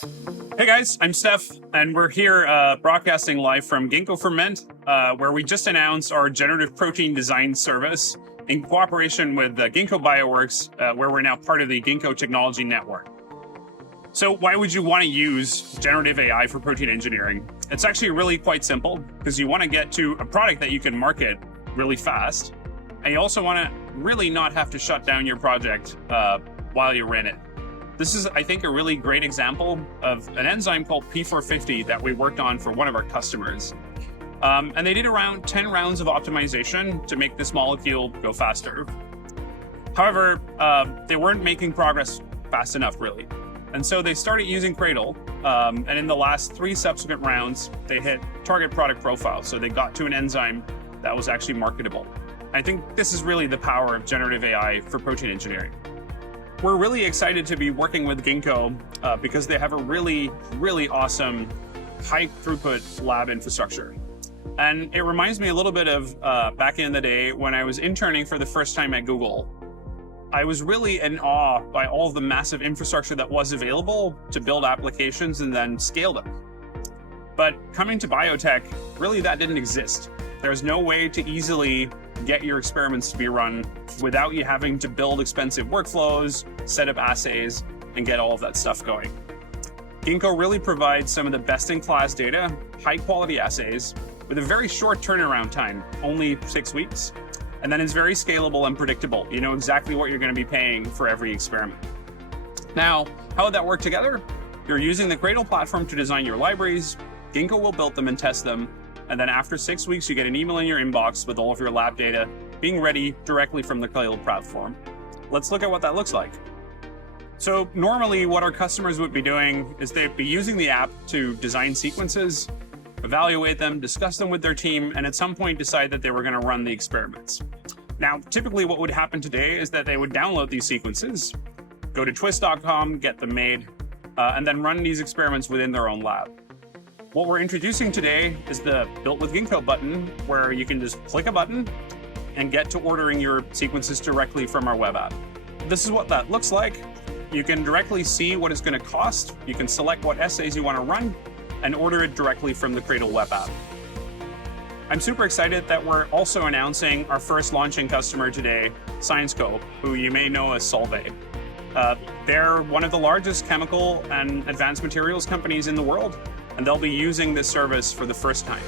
Hey guys, I'm Stef, and we're here broadcasting live from Ginkgo Ferment, where we just announced our generative protein design service in cooperation with Ginkgo Bioworks, where we're now part of the Ginkgo Technology Network. So why would you want to use generative AI for protein engineering? It's actually really quite simple, because you want to get to a product that you can market really fast, and you also want to really not have to shut down your project while you're in it. This is, I think, a really great example of an enzyme called P450 that we worked on for one of our customers. And they did around 10 rounds of optimization to make this molecule go faster. However, they weren't making progress fast enough, really. And so they started using Cradle, and in the last 3 subsequent rounds, they hit target product profile. So they got to an enzyme that was actually marketable. I think this is really the power of generative AI for protein engineering. We're really excited to be working with Ginkgo because they have a really, really awesome high throughput lab infrastructure. And it reminds me a little bit of back in the day when I was interning for the first time at Google. I was really in awe by all of the massive infrastructure that was available to build applications and then scale them. But coming to biotech, really that didn't exist. There's no way to easily get your experiments to be run without you having to build expensive workflows, set up assays, and get all of that stuff going. Ginkgo really provides some of the best-in-class data, high-quality assays, with a very short turnaround time, only 6 weeks, and then it's very scalable and predictable. You know exactly what you're going to be paying for every experiment. Now, how would that work together? You're using the Cradle platform to design your libraries, Ginkgo will build them and test them, and then after 6 weeks, you get an email in your inbox with all of your lab data being ready directly from the Cradle platform. Let's look at what that looks like. So normally what our customers would be doing is they'd be using the app to design sequences, evaluate them, discuss them with their team, and at some point decide that they were going to run the experiments. Now, typically what would happen today is that they would download these sequences, go to twist.com, get them made, and then run these experiments within their own lab. What we're introducing today is the Built with Ginkgo button, where you can just click a button and get to ordering your sequences directly from our web app. This is what that looks like. You can directly see what it's going to cost. You can select what assays you want to run and order it directly from the Cradle web app. I'm super excited that we're also announcing our first launching customer today, ScienceCo, who you may know as Solvay. They're one of the largest chemical and advanced materials companies in the world, and they'll be using this service for the first time.